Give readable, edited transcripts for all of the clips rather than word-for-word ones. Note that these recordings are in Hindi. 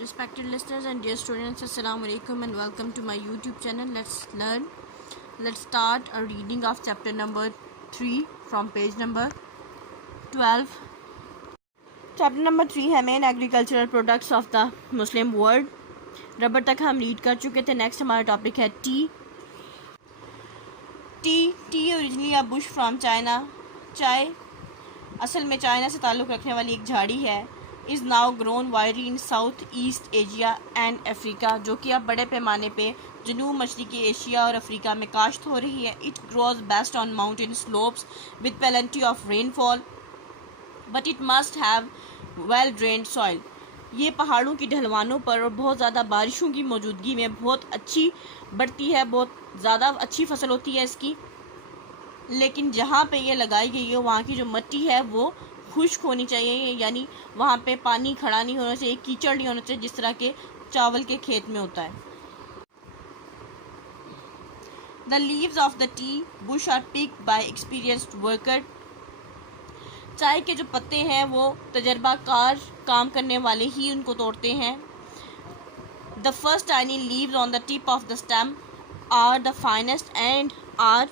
Respected listeners and dear students, Assalamu alaikum and welcome to my YouTube channel. Let's learn. Let's start a reading of chapter number 3 from page number 12. Chapter number 3 है main agricultural products of the Muslim world. Rubber तक हम रीड कर चुके थे. नेक्स्ट हमारा टॉपिक है T. T originally a bush from China. चाय असल में चाइना से ताल्लुक़ रखने वाली एक झाड़ी है. Is now grown widely in south East Asia and Africa, जो कि अब बड़े पैमाने पे जनूब मशरक़ी एशिया और अफ्रीका में काश्त हो रही है. It grows best on mountain slopes with plenty of rainfall but it must have well drained soil. ये पहाड़ों की ढलवानों पर और बहुत ज़्यादा बारिशों की मौजूदगी में बहुत अच्छी बढ़ती है, बहुत ज़्यादा अच्छी फसल होती है इसकी. लेकिन जहाँ पे ये लगाई गई है वहाँ की जो मिट्टी है वो खुश्क होनी चाहिए, यानी वहाँ पे पानी खड़ा नहीं होना चाहिए, कीचड़ नहीं होना चाहिए, जिस तरह के चावल के खेत में होता है. The leaves of the tea bush are picked by experienced worker. चाय के जो पत्ते हैं वो तजर्बाकार काम करने वाले ही उनको तोड़ते हैं. The first tiny leaves on the tip of the stem are the finest and are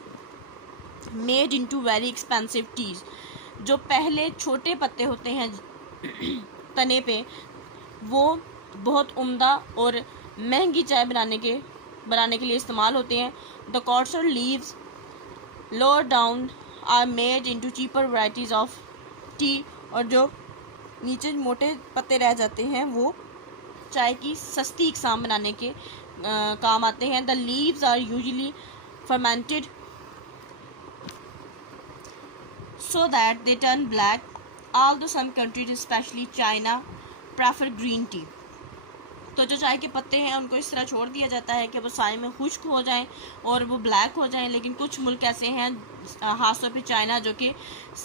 made into very expensive teas. जो पहले छोटे पत्ते होते हैं तने पे, वो बहुत उम्दा और महंगी चाय बनाने के लिए इस्तेमाल होते हैं. The coarser leaves lower down are made into cheaper varieties of tea. और जो नीचे मोटे पत्ते रह जाते हैं वो चाय की सस्ती इकसाम बनाने के काम आते हैं. The leaves are usually fermented so that they turn black, although some countries especially China prefer green tea. तो जो चाय के पत्ते हैं उनको इस तरह छोड़ दिया जाता है कि वो साए में खुश्क हो जाएं और वो ब्लैक हो जाएं. लेकिन कुछ मुल्क ऐसे हैं, खासतौर पे चाइना, जो कि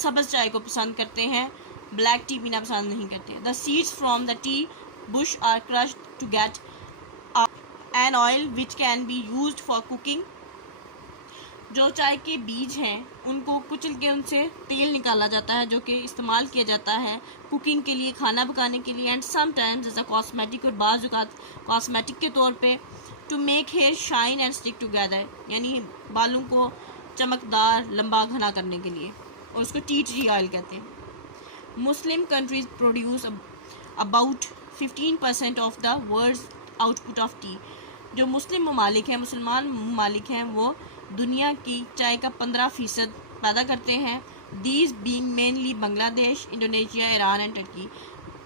सब्ज़ चाय को पसंद करते हैं, ब्लैक टी पीना पसंद नहीं करते. The seeds from the tea bush are crushed to get an oil which can be used for cooking. जो चाय के बीज हैं उनको कुचल के उनसे तेल निकाला जाता है, जो कि इस्तेमाल किया जाता है कुकिंग के लिए, खाना पकाने के लिए. And sometimes as a cosmetic, और बाज़ औक़ात कॉस्मेटिक के तौर पे. To make hair shine and stick together, यानी बालों को चमकदार लंबा घना करने के लिए, और उसको टी ट्री ऑयल कहते हैं. Muslim countries produce about 15% of the world's output of tea. जो मुस्लिम ममालिक हैं, मुसलमान ममालिक हैं, वो दुनिया की चाय का 15% पैदा करते हैं. These being mainly Bangladesh, Indonesia, Iran and Turkey.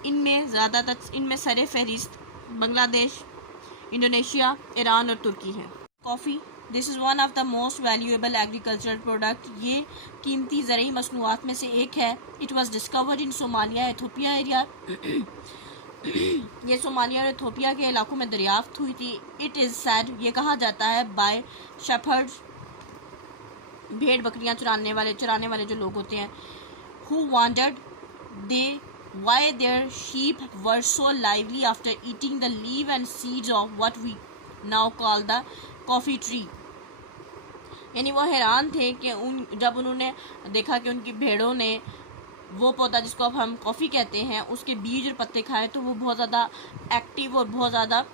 इनमें सर फहरिस्त बांग्लादेश, इंडोनेशिया, ईरान और तुर्की है. Coffee, this is one of the most valuable agricultural product. ये कीमती ज़रूरी मसनूआत में से एक है. It was discovered in Somalia, Ethiopia area. ये सोमालिया और इथोपिया के इलाकों में दरियाफ्त हुई थी. इट इज़ सैड, ये कहा जाता है, बाय शेफर्ड्स, भेड़ बकरियां चराने वाले जो लोग होते हैं, who wondered they why their sheep were so lively after eating the leave and seeds of what we now call the coffee tree. यानी वो हैरान थे कि जब उन्होंने देखा कि उनकी भेड़ों ने वो पौधा जिसको अब हम कॉफ़ी कहते हैं उसके बीज और पत्ते खाए, तो वो बहुत ज़्यादा एक्टिव और बहुत ज़्यादा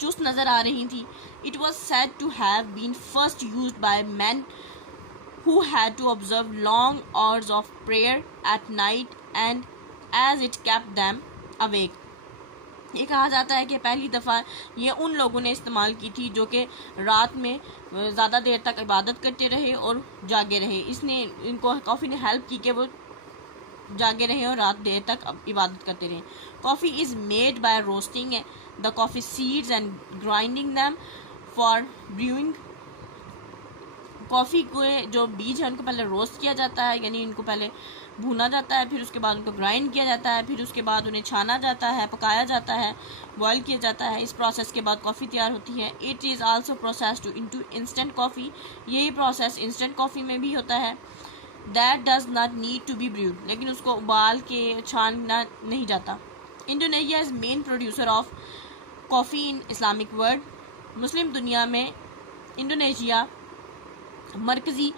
चुस्त नज़र आ रही थी. It was said to have been first used by man who had to observe long hours of prayer at night and as it kept them awake. ये कहा जाता है कि पहली दफ़ा ये उन लोगों ने इस्तेमाल की थी जो कि रात में ज़्यादा देर तक इबादत करते रहे और जागे रहे. इसने इनको कॉफ़ी ने हेल्प की कि वो जागे रहे और रात देर तक इबादत करते रहे. Coffee is made by roasting the coffee seeds and grinding them for brewing. Coffee के जो बीज है उनको पहले रोस्ट किया जाता है, यानी इनको पहले भूना जाता है, फिर उसके बाद उनको ग्राइंड किया जाता है, फिर उसके बाद उन्हें छाना जाता है, पकाया जाता है, बॉयल किया जाता है. इस प्रोसेस के बाद कॉफ़ी तैयार होती है. It is also processed into instant coffee. यही प्रोसेस इंस्टेंट कॉफ़ी में भी होता है. That does not need to be brewed, लेकिन उसको उबाल के छानना नहीं जाता. Indonesia is main producer of coffee in Islamic world. Muslim दुनिया में इंडोनेशिया मरकज़ी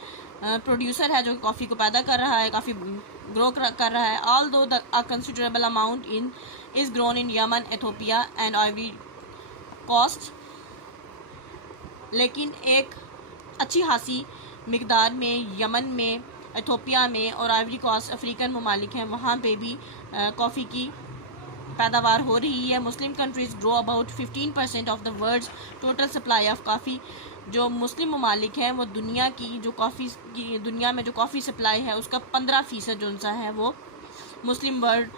प्रोड्यूसर है जो कॉफ़ी को पैदा कर रहा है, काफ़ी ग्रो कर रहा है. Although the a considerable amount in is grown in Yemen, Ethiopia and Ivory Coast. लेकिन एक अच्छी खासी मिकदार में यमन में, एथोपिया में और आइवरी कोस्ट अफ्रीकन ममालिक हैं, वहाँ पे भी कॉफ़ी की पैदावार हो रही है। Muslim countries grow about 15% of the world's total supply of coffee. जो मुस्लिम ममालिक हैं वो दुनिया में जो कॉफ़ी सप्लाई है उसका 15% जो सा है वो मुस्लिम वर्ल्ड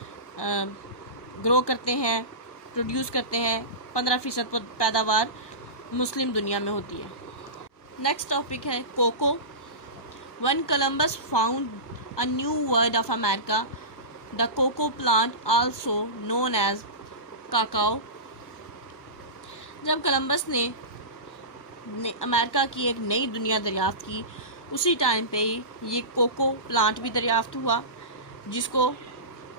ग्रो करते हैं, प्रोड्यूस करते हैं। 15% पैदावार मुस्लिम दुनिया में होती है। नेक्स्ट टॉपिक है cocoa. When Columbus found a new world of America, the cocoa plant also known as cacao. जब कोलंबस ने अमेरिका की एक नई दुनिया दरियाफ्त की, उसी टाइम पे ये कोको प्लांट भी दरियाफ्त हुआ, जिसको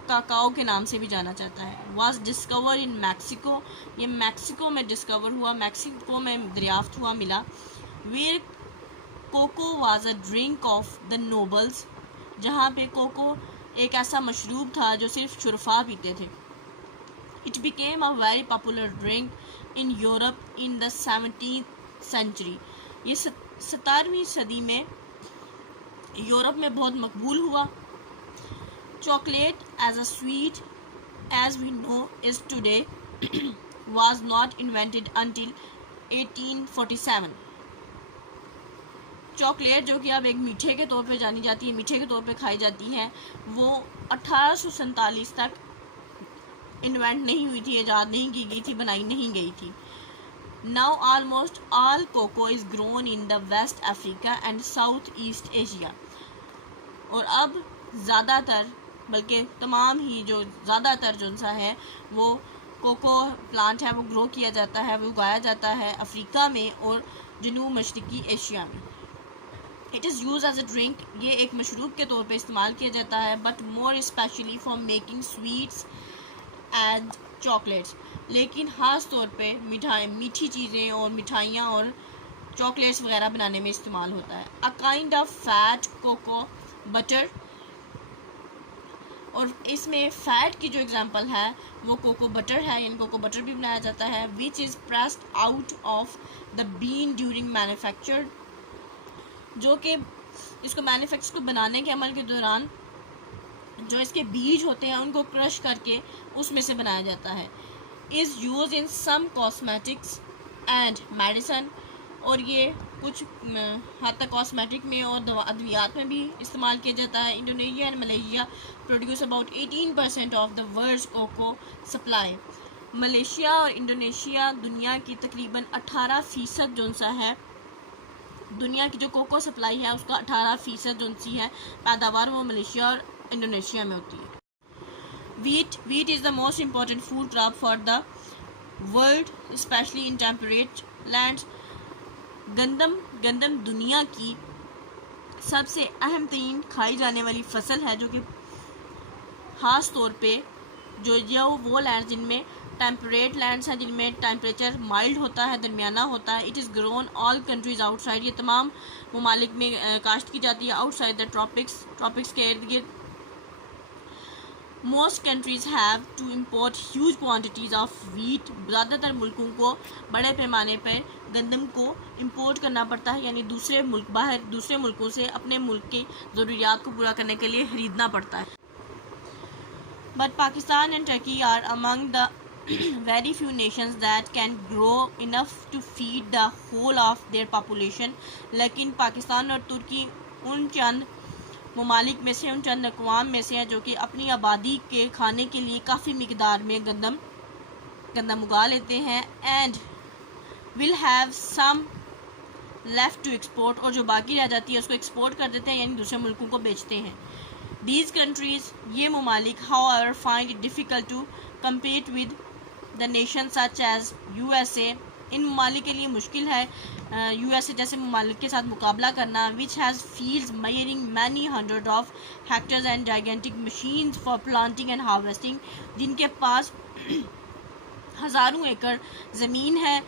काकाओ के नाम से भी जाना जाता है। वाज डिस्कवर इन मैक्सिको, ये मैक्सिको में डिस्कवर हुआ, मैक्सिको में दरियाफ्त हुआ, मिला। Where cocoa was a drink of the nobles, जहाँ पे कोको एक ऐसा मशरूब था जो सिर्फ शुरफा पीते थे। It became a very popular drink in Europe in the 17th century. ये 17वीं सदी में यूरोप में बहुत मकबूल हुआ। Chocolate as a sweet as we know is today was not invented until 1847। Chocolate जो कि अब एक मीठे के तौर पे जानी जाती है, मीठे के तौर पे खाई जाती है, वो 1847 तक इन्वेंट नहीं हुई थी, ईजाद नहीं की गई थी, बनाई नहीं गई थी। Now almost all cocoa is grown in the West Africa and South East Asia. और अब ज़्यादातर, बल्कि तमाम ही जो ज़्यादातर जो सा है वो कोको प्लांट है वो ग्रो किया जाता है, वो उगाया जाता है अफ्रीका में और जनूब मशरक़ी एशिया में। It is use as a drink, ये एक मशरूब के तौर पे इस्तेमाल किया जाता है, but more specially for making sweets and chocolates. लेकिन ख़ास तौर पे मीठी चीज़ें और मिठाइयाँ और चॉकलेट्स वगैरह बनाने में इस्तेमाल होता है। A kind of fat cocoa butter, और इसमें फ़ैट की जो एग्जांपल है वो कोको बटर है, यानी कोको बटर भी बनाया जाता है। Which is pressed out of the bean during manufacture, जो कि इसको मैन्युफैक्चर को बनाने के अमल के दौरान जो इसके बीज होते हैं उनको क्रश करके उसमें से बनाया जाता है। Is use in some cosmetics and medicine, और ये कुछ हद तक कॉस्मेटिक में और अद्वियात में भी इस्तेमाल किया जाता है। Indonesia and Malaysia produce about 18% of the world's cocoa supply. Malaysia और इंडोनेशिया दुनिया की तकरीबन 18% जो सा है, दुनिया की जो कोको सप्लाई है उसका 18% जो सी है पैदावार वो मलेशिया और इंडोनेशिया में होती है। Wheat is the most important food crop for the world specially in temperate lands. गंदम दुनिया की सबसे अहम तरीन खाई जाने वाली फसल है, जो कि ख़ास तौर पे जो वो लैंड जिनमें टेम्परेट लैंड्स हैं, जिनमें टेम्परेचर माइल्ड होता है, दरमियाना होता है। It is grown all countries outside, ये तमाम ममालिक में काश्त की जाती है आउटसाइड द ट्रॉपिक्स के इर्द गिर्द। Most countries have to import huge quantities of wheat, ज़्यादातर मुल्कों को बड़े पैमाने पर गंदम को इम्पोर्ट करना पड़ता है, यानी दूसरे मुल्कों से अपने मुल्क की ज़रूरियात को पूरा करने के लिए ख़रीदना पड़ता है। But Pakistan and Turkey are among the very few nations that can grow enough to feed the whole of their population। लेकिन पाकिस्तान और तुर्की उन चंद ममालिक में से, उन चंद अक़वाम में से हैं जो कि अपनी आबादी के खाने के लिए काफ़ी मिकदार में गंदम उगा लेते हैं। And will have some left to export, और जो बाकी रह जाती है उसको एक्सपोर्ट कर देते हैं, यानी दूसरे मुल्कों को बेचते हैं। दीज कंट्रीज़, ये ममालिक, however find it difficult to compete with the nation such as USA। इन ममालिक के लिए मुश्किल है USA जैसे ममालिक के साथ मुकाबला करना। Which has fields measuring many hundred of hectares and gigantic machines for planting and harvesting, जिनके पास हज़ारों एकड़ ज़मीन है,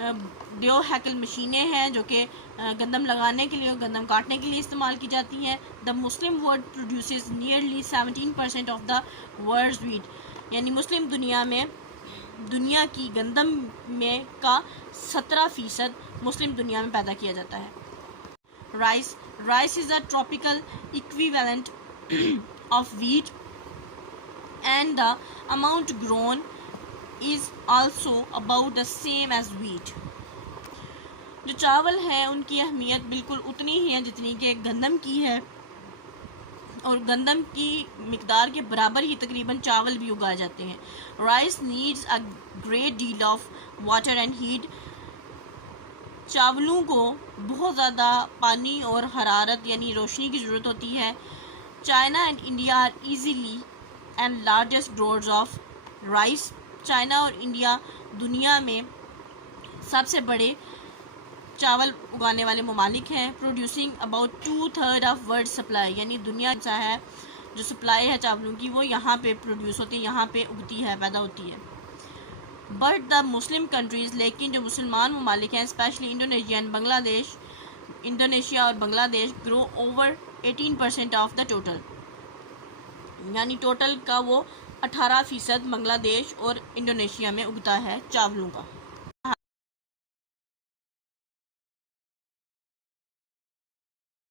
बायोहैकल मशीनें हैं जो कि गंदम लगाने के लिए और गंदम काटने के लिए इस्तेमाल की जाती हैं। The Muslim world produces nearly 17% of the world's wheat, यानी मुस्लिम दुनिया में दुनिया की गंदम में का 17% मुस्लिम दुनिया में पैदा किया जाता है। Rice is a tropical equivalent of wheat and the amount grown is also about the same as wheat। जो चावल है उनकी अहमियत बिल्कुल उतनी ही है जितनी कि गंदम की है, और गंदम की मिकदार के बराबर ही तकरीबन चावल भी उगाए जाते हैं। Rice needs a great deal of water and heat, चावलों को बहुत ज़्यादा पानी और हरारत यानी रोशनी की ज़रूरत होती है। China and India are easily and largest growers of rice, China और इंडिया दुनिया में सबसे बड़े चावल उगाने वाले ममालिक हैं। Producing about 2/3 of world supply, यानी दुनिया सा है जो सप्लाई है चावलों की वो यहाँ पे प्रोड्यूस होती है, यहाँ पे उगती है, पैदा होती है। बट द मुस्लिम कंट्रीज़, लेकिन जो मुसलमान ममालिक हैं स्पेशली इंडोनेशिया और Bangladesh grow over 18% of the total, यानी टोटल का वो 18% बांग्लादेश और इंडोनेशिया में उगता है चावलों का।